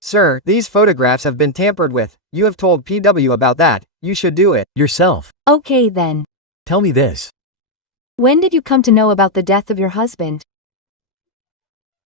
Sir, these photographs have been tampered with. You have told PW about that. You should do it. Yourself. Okay then. Tell me this. When did you come to know about the death of your husband?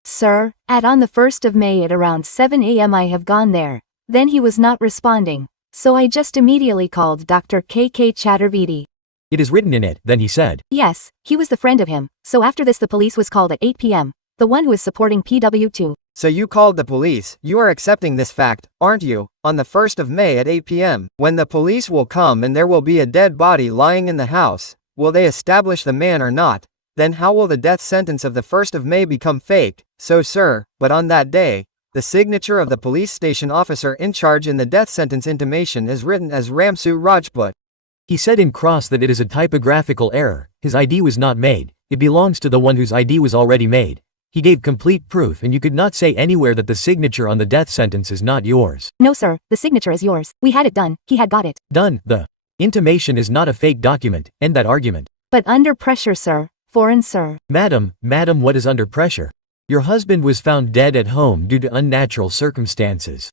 Sir, on the 1st of May at around 7 a.m. I have gone there. Then he was not responding. So I just immediately called Dr. K.K. Chaturvedi. It is written in it, then he said. Yes, he was the friend of him. So after this the police was called at 8 p.m. The one who is supporting PW2. So you called the police. You are accepting this fact, aren't you? On the 1st of May at 8 p.m. When the police will come and there will be a dead body lying in the house, will they establish the man or not? Then how will the death sentence of the 1st of May become faked? So sir, but on that day, the signature of the police station officer in charge in the death sentence intimation is written as Ramsu Rajput. He said in cross that it is a typographical error. His ID was not made. It belongs to the one whose ID was already made. He gave complete proof and you could not say anywhere that the signature on the death sentence is not yours. No sir, the signature is yours. We had it done, he had got it. Done. The intimation is not a fake document. End that argument. But under pressure, sir. Foreign, sir. Madam, what is under pressure? Your husband was found dead at home due to unnatural circumstances.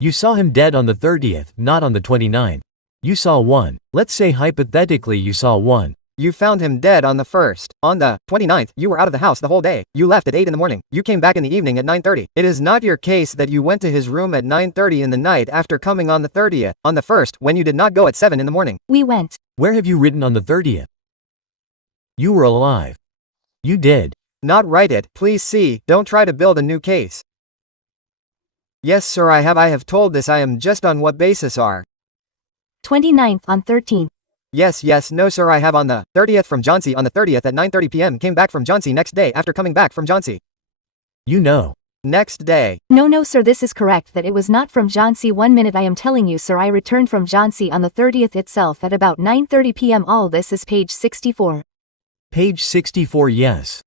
You saw him dead on the 30th, not on the 29th. You saw one. Let's say hypothetically you saw one. You found him dead on the 1st. On the 29th, you were out of the house the whole day. You left at 8 in the morning. You came back in the evening at 9:30. It is not your case that you went to his room at 9:30 in the night after coming on the 30th. On the 1st, when you did not go at 7 in the morning. We went. Where have you written on the 30th? You were alive. You did. Not write it, please see, don't try to build a new case. Yes sir, I have told this. I am just on what basis are. 29th on 13th. Yes, no sir, I have on the 30th from Jhansi on the 30th at 9:30 p.m. came back from Jhansi next day after coming back from Jhansi. You know. Next day. No sir, this is correct that it was not from Jhansi. 1 minute, I am telling you sir, I returned from Jhansi on the 30th itself at about 9:30 p.m. All this is page 64. Page 64, yes.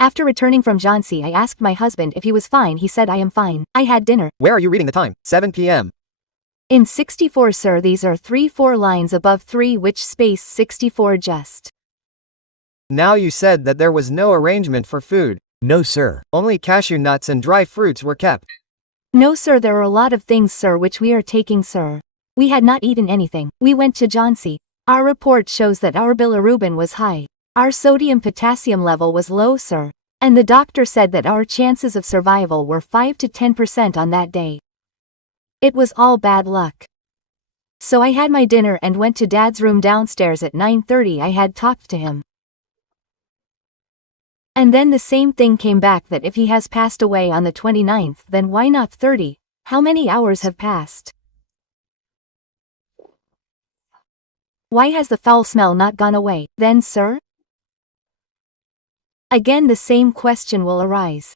After returning from Jhansi I asked my husband if he was fine. He said I am fine. I had dinner. Where are you reading the time? 7 p.m. In 64 sir, these are 3-4 lines above 3 which space 64 just. Now you said that there was no arrangement for food. No, sir. Only cashew nuts and dry fruits were kept. No, sir, there are a lot of things, sir, which we are taking, sir. We had not eaten anything. We went to Johnsy. Our report shows that our bilirubin was high. Our sodium-potassium level was low, sir. And the doctor said that our chances of survival were 5 to 10% on that day. It was all bad luck. So I had my dinner and went to Dad's room downstairs at 9:30. I had talked to him. And then the same thing came back, that if he has passed away on the 29th, then why not 30? How many hours have passed? Why has the foul smell not gone away, then, sir? Again the same question will arise.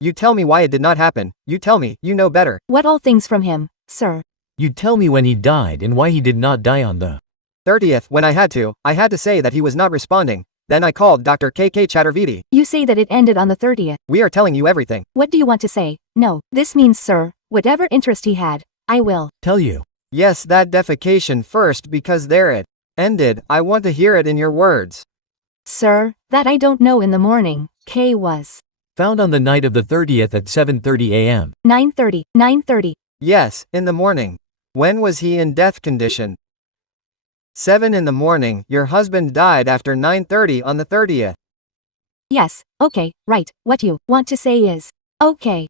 You tell me why it did not happen. You tell me, you know better. What all things from him, sir? You tell me when he died and why he did not die on the 30th, when I had to say that he was not responding. Then I called Dr. KK Chaturvedi. You say that it ended on the 30th. We are telling you everything. What do you want to say? No, this means, sir, whatever interest he had, I will tell you. Yes, that defecation first, because there it ended. I want to hear it in your words. Sir, that I don't know. In the morning, K was found on the night of the 30th at 7:30 a.m. 9:30. Yes, in the morning. When was he in death condition? 7 in the morning. Your husband died after 9:30 on the 30th. Yes, okay, right. What you want to say is, okay.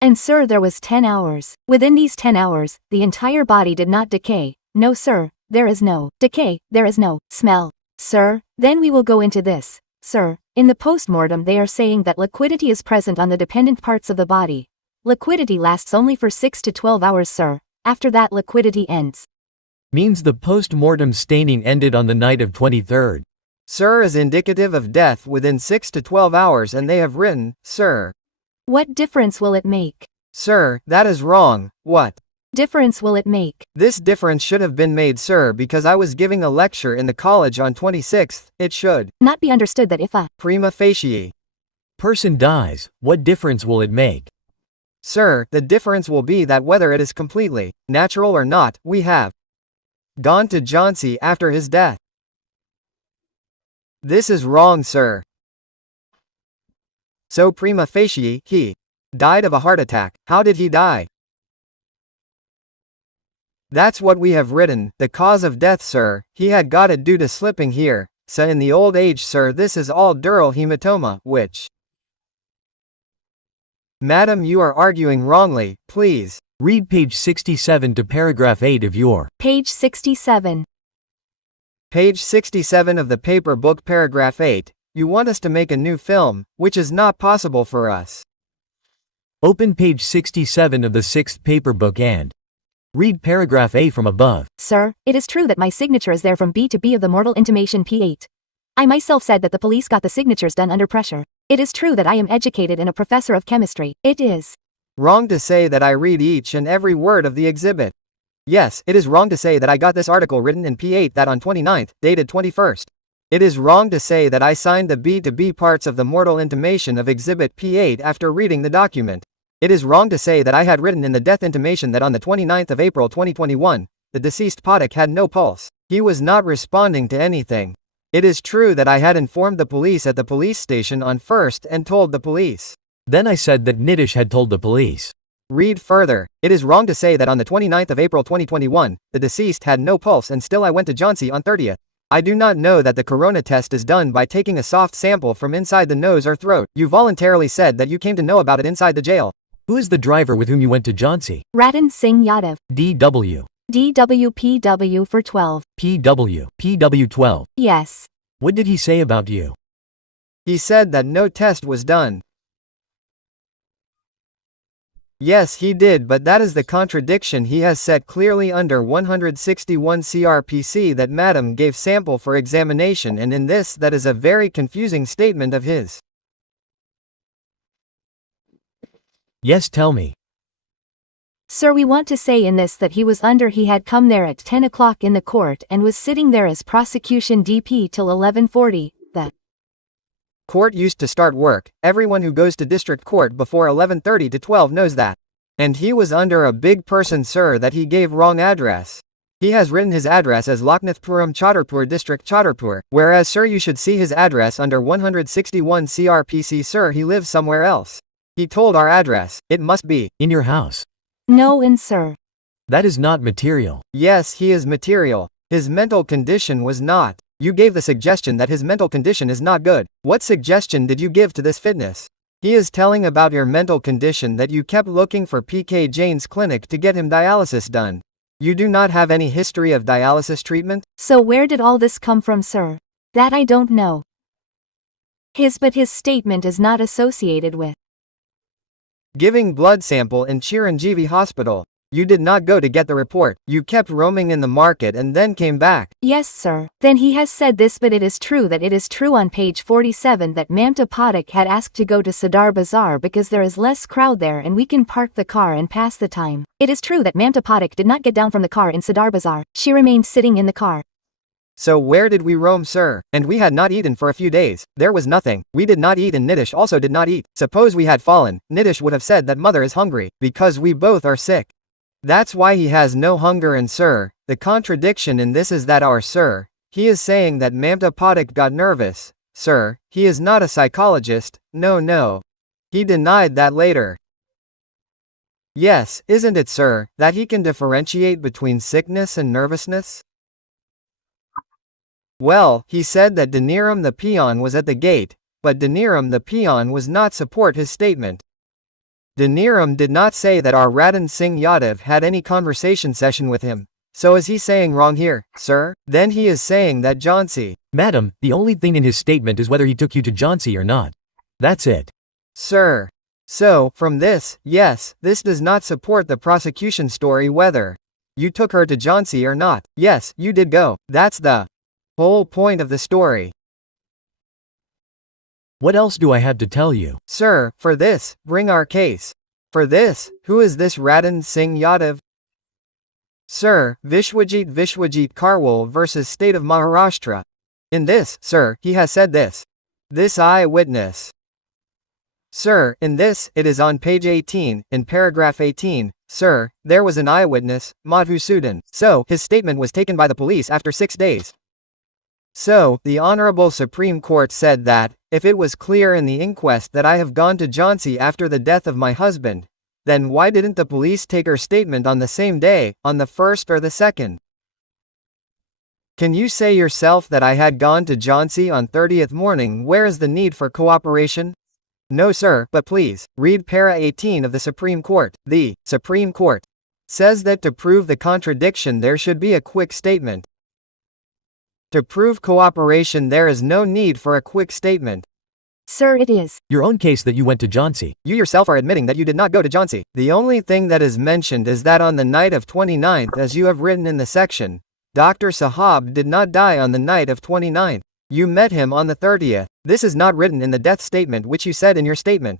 And sir, there was 10 hours. Within these 10 hours, the entire body did not decay. No, sir, there is no decay, there is no smell. Sir, then we will go into this. Sir, in the postmortem they are saying that liquidity is present on the dependent parts of the body. Liquidity lasts only for 6 to 12 hours, sir. After that liquidity ends. Means the post-mortem staining ended on the night of 23rd. Sir, is indicative of death within 6 to 12 hours, and they have written, sir. What difference will it make? Sir, that is wrong. What difference will it make? This difference should have been made, sir, because I was giving a lecture in the college on 26th. It should not be understood that if a prima facie person dies, what difference will it make? Sir, the difference will be that whether it is completely natural or not, we have gone to Johnsy after his death. This is wrong, sir. So prima facie, he died of a heart attack. How did he die? That's what we have written, the cause of death, sir. He had got it due to slipping here. So in the old age, sir, this is all dural hematoma, which... Madam, you are arguing wrongly, please. Read page 67 to paragraph 8 of your page 67. Page 67 of the paper book, paragraph 8. You want us to make a new film, which is not possible for us. Open page 67 of the 6th paper book and read paragraph A from above. Sir, it is true that my signature is there from B to B of the mortal intimation P8. I myself said that the police got the signatures done under pressure. It is true that I am educated and a professor of chemistry. It is wrong to say that I read each and every word of the exhibit. Yes, it is wrong to say that I got this article written in P8 that on 29th, dated 21st. It is wrong to say that I signed the B to B parts of the mortal intimation of Exhibit P8 after reading the document. It is wrong to say that I had written in the death intimation that on the 29th of April 2021, the deceased Padak had no pulse. He was not responding to anything. It is true that I had informed the police at the police station on 1st and told the police. Then I said that Nitish had told the police. Read further. It is wrong to say that on the 29th of April 2021, the deceased had no pulse and still I went to Johnsy on 30th. I do not know that the corona test is done by taking a soft sample from inside the nose or throat. You voluntarily said that you came to know about it inside the jail. Who is the driver with whom you went to Johnsy? Ratan Singh Yadav. DW. DWPW for 12. PW 12. Yes. What did he say about you? He said that no test was done. Yes, he did, but that is the contradiction. He has set clearly under 161 CRPC that Madam gave sample for examination, and in this that is a very confusing statement of his. Yes, tell me. Sir, we want to say in this that he had come there at 10 o'clock in the court and was sitting there as prosecution DP till 11:40. The court used to start work. Everyone who goes to district court before 11:30 to 12 knows that. And he was under a big person, sir, that he gave wrong address. He has written his address as Loknathpuram Chhatarpur district Chhatarpur, whereas sir you should see his address under 161 CRPC sir he lives somewhere else. He told our address. It must be In your house. No in sir. That is not material. Yes, he is material. His mental condition was not. You gave the suggestion that his mental condition is not good. What suggestion did you give to this fitness? He is telling about your mental condition that you kept looking for PK Jain's clinic to get him dialysis done. You do not have any history of dialysis treatment? So where did all this come from, sir? That I don't know. But his statement is not associated with Giving blood sample in Chiranjeevi Hospital. You did not go to get the report. You kept roaming in the market and then came back. Yes, sir. Then he has said this, but it is true that it is true on page 47 that Mamta Pathak had asked to go to Sadar Bazaar because there is less crowd there and we can park the car and pass the time. It is true that Mamta Pathak did not get down from the car in Sadar Bazaar. She remained sitting in the car. So where did we roam, sir? And we had not eaten for a few days. There was nothing. We did not eat and Nitish also did not eat. Suppose we had fallen, Nitish would have said that mother is hungry, because we both are sick. That's why he has no hunger and sir, the contradiction in this is that our sir, he is saying that Mamta Pathak got nervous. Sir, he is not a psychologist, no. He denied that later. Yes, isn't it sir, that he can differentiate between sickness and nervousness? Well, he said that Daniram the peon was at the gate, but Daniram the peon was not support his statement. Daniram did not say that our Ratan Singh Yadav had any conversation session with him. So is he saying wrong here, sir? Then he is saying that Jhansi. Madam, the only thing in his statement is whether he took you to Jhansi or not. That's it. Sir. So, from this, yes, this does not support the prosecution story whether you took her to Jhansi or not. Yes, you did go. That's the whole point of the story. What else do I have to tell you? Sir, for this, bring our case. For this, who is this Ratan Singh Yadav? Sir, Vishwajit Karwal versus State of Maharashtra. In this, sir, he has said this. This eyewitness. Sir, in this, it is on page 18, in paragraph 18, sir, there was an eyewitness, Madhusudan. So, his statement was taken by the police after 6 days. So, the Honorable Supreme Court said that, if it was clear in the inquest that I have gone to Jhansi after the death of my husband, then why didn't the police take her statement on the same day, on the 1st or the 2nd? Can you say yourself that I had gone to Jhansi on 30th morning? Where is the need for cooperation? No sir, but please, read para 18 of the Supreme Court. The Supreme Court says that to prove the contradiction there should be a quick statement. To prove cooperation there is no need for a quick statement. Sir, it is Your own case that you went to Jhansi. You yourself are admitting that you did not go to Jhansi. The only thing that is mentioned is that on the night of 29th, as you have written in the section, Dr. Sahab did not die on the night of 29th. You met him on the 30th. This is not written in the death statement which you said in your statement.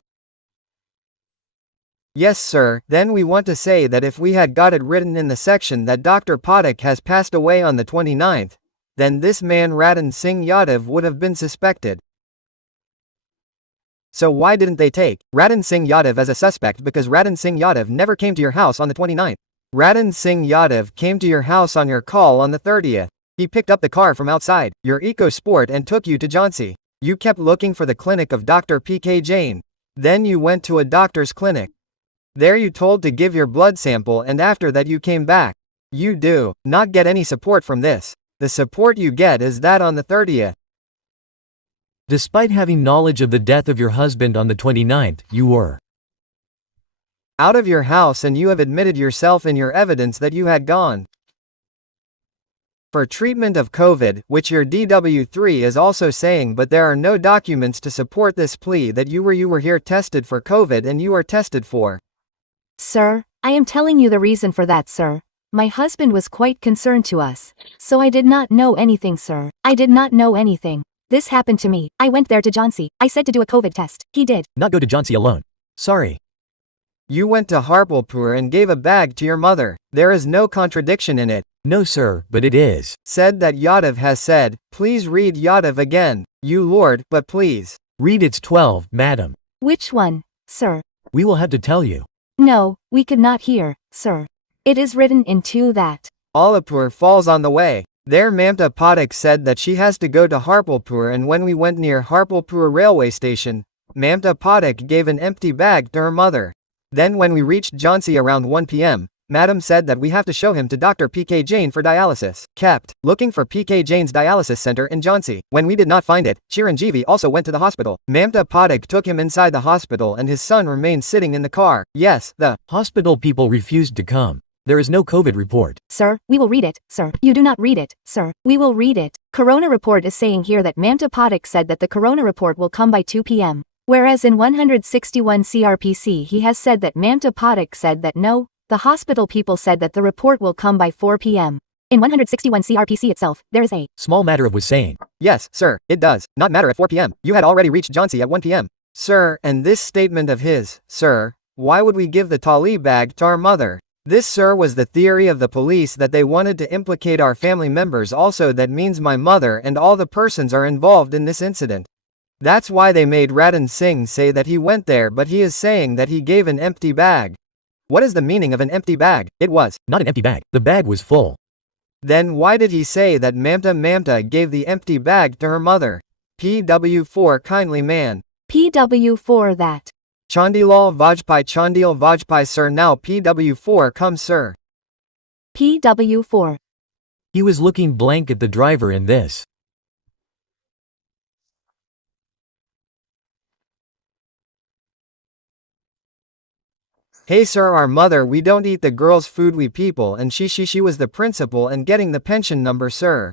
Yes sir, then we want to say that if we had got it written in the section that Dr. Pathak has passed away on the 29th, then this man Ratan Singh Yadav would have been suspected. So why didn't they take Ratan Singh Yadav as a suspect? Because Ratan Singh Yadav never came to your house on the 29th. Ratan Singh Yadav came to your house on your call on the 30th. He picked up the car from outside your Eco Sport and took you to Jhansi. You kept looking for the clinic of Dr. PK Jain. Then you went to a doctor's clinic. There you told to give your blood sample and after that you came back. You do not get any support from this. The support you get is that on the 30th. Despite having knowledge of the death of your husband on the 29th, you were out of your house and you have admitted yourself in your evidence that you had gone for treatment of COVID, which your DW3 is also saying, but there are no documents to support this plea that you were here tested for COVID and you are tested for. Sir, I am telling you the reason for that, sir. My husband was quite concerned to us. So I did not know anything, sir. I did not know anything. This happened to me. I went there to Jhansi. I said to do a COVID test. He did not go to Jhansi alone. Sorry. You went to Harpalpur and gave a bag to your mother. There is no contradiction in it. No sir, but it is. Said that Yadav has said, please read Yadav again. You Lord, but please. Read it's 12, madam. Which one, sir? We will have to tell you. No, we could not hear, sir. It is written in 2 that Alipur falls on the way. There Mamta Pathak said that she has to go to Harpalpur, and when we went near Harpalpur railway station, Mamta Pathak gave an empty bag to her mother. Then when we reached Jhansi around 1 p.m., Madam said that we have to show him to Dr. P.K. Jain for dialysis. Kept looking for P.K. Jain's dialysis center in Jhansi. When we did not find it, Chiranjeevi also went to the hospital. Mamta Pathak took him inside the hospital and his son remained sitting in the car. Yes, the Hospital people refused to come. There is no COVID report. Sir, we will read it, sir. You do not read it, sir. We will read it. Corona report is saying here that Mamta Pathak said that the corona report will come by 2 p.m. Whereas in 161 CRPC he has said that Mamta Pathak said that no, the hospital people said that the report will come by 4 p.m. In 161 CRPC itself, there is a Small matter of was saying. Yes, sir, it does not matter at 4 p.m. You had already reached Jhansi at 1 p.m. Sir, and this statement of his, sir, why would we give the Tali bag to our mother? This, sir, was the theory of the police that they wanted to implicate our family members also. That means my mother and all the persons are involved in this incident. That's why they made Ratan Singh say that he went there, but he is saying that he gave an empty bag. What is the meaning of an empty bag? It was Not an empty bag. The bag was full. Then why did he say that Mamta gave the empty bag to her mother? PW4 kindly man. PW4 that. Chandilal Vajpayee sir, now PW4 come sir. PW4. He was looking blank at the driver in this. Hey sir, our mother, we don't eat the girl's food, we people, and she was the principal and getting the pension number sir.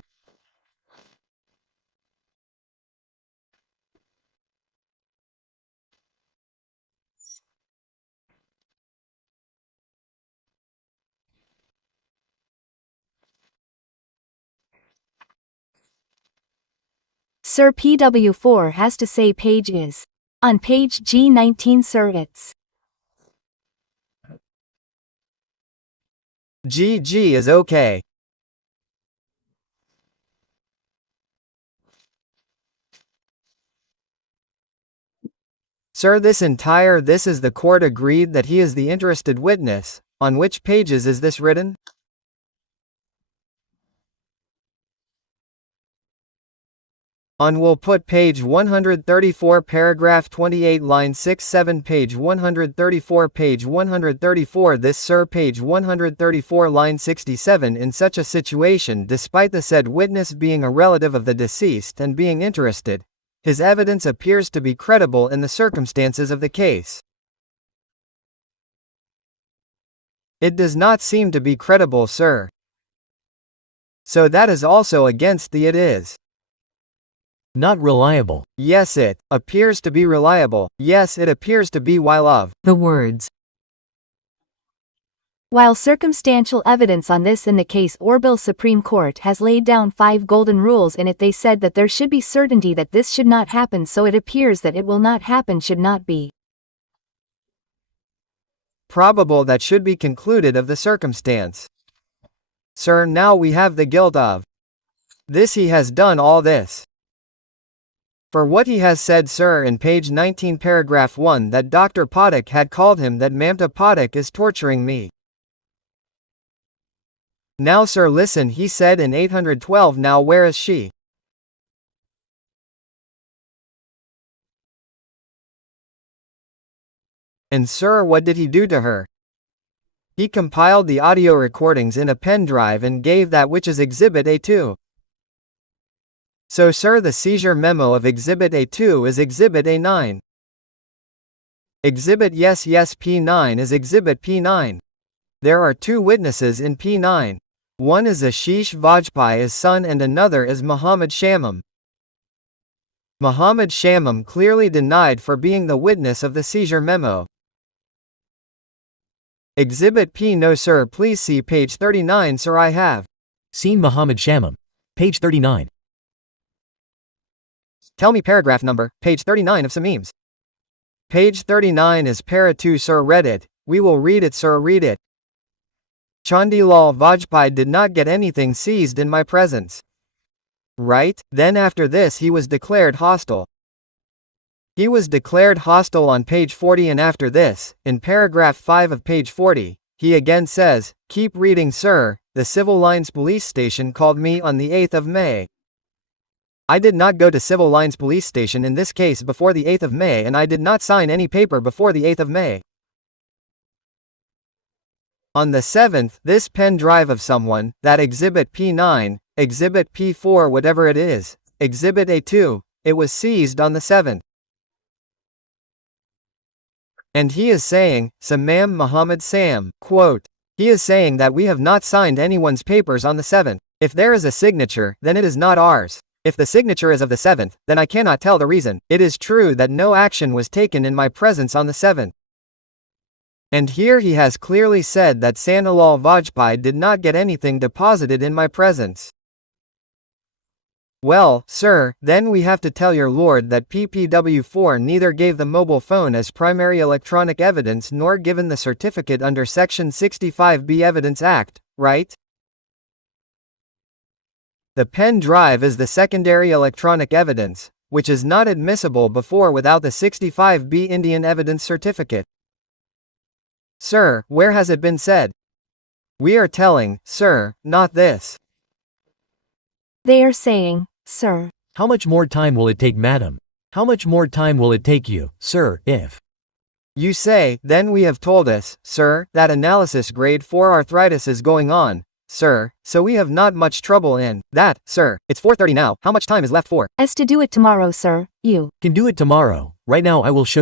Sir, PW4 has to say page is. On page G19 sir, it's. GG is okay. Sir, this is the court agreed that he is the interested witness. On which pages is this written? On will put page 134 paragraph 28 line 67 page 134 this sir, page 134 line 67. In such a situation, despite the said witness being a relative of the deceased and being interested, his evidence appears to be credible in the circumstances of the case. It does not seem to be credible sir. So that is also against the it is. Not reliable. Yes, it appears to be reliable. Yes, it appears to be while of the words. While circumstantial evidence on this in the case Orbill Supreme Court has laid down 5 golden rules in it, they said that there should be certainty that this should not happen, so it appears that it will not happen should not be probable that should be concluded of the circumstance. Sir, now we have the guilt of this he has done all this. For what he has said sir in page 19 paragraph 1 that Dr. Pathak had called him that Mamta Pathak is torturing me. Now sir listen, he said in 812, now where is she? And sir, what did he do to her? He compiled the audio recordings in a pen drive and gave that which is Exhibit A2. So sir, the seizure memo of Exhibit A2 is Exhibit A9. Exhibit yes P9 is Exhibit P9. There are 2 witnesses in P9. One is Ashish Vajpayee's son and another is Muhammad Shamim. Muhammad Shamim clearly denied for being the witness of the seizure memo. Exhibit P. No sir, please see page 39 sir, I have seen Muhammad Shamim. Page 39. Tell me paragraph number, page 39 of Sameem's. Page 39 is para 2 sir, read it. We will read it sir, read it. Chandilal Vajpayee did not get anything seized in my presence. Right? Then after this he was declared hostile. He was declared hostile on page 40, and after this, in paragraph 5 of page 40, He again says, "Keep reading, sir. The Civil Lines Police Station called me on the 8th of May. I did not go to Civil Lines Police Station in this case before the 8th of May, and I did not sign any paper before the 8th of May. On the 7th, this pen drive of someone, that Exhibit P9, Exhibit P4, whatever it is, Exhibit A2, it was seized on the 7th. And he is saying, Samam Muhammad Sam, quote, he is saying that we have not signed anyone's papers on the 7th. If there is a signature, then it is not ours. If the signature is of the 7th, then I cannot tell the reason. It is true that no action was taken in my presence on the 7th. And here he has clearly said that Sanalal Vajpayee did not get anything deposited in my presence. Well, sir, then we have to tell your lord that PPW4 neither gave the mobile phone as primary electronic evidence nor given the certificate under Section 65B Evidence Act, right? The pen drive is the secondary electronic evidence, which is not admissible before without the 65B Indian Evidence Certificate. Sir, where has it been said? We are telling, sir, not this. They are saying, sir. How much more time will it take, madam? How much more time will it take you, sir, if you say, then we have told us, sir, that analysis grade 4 arthritis is going on, sir, so we have not much trouble in that, sir. It's 4:30 now. How much time is left for? As to do it tomorrow, sir, you can do it tomorrow. Right now I will show you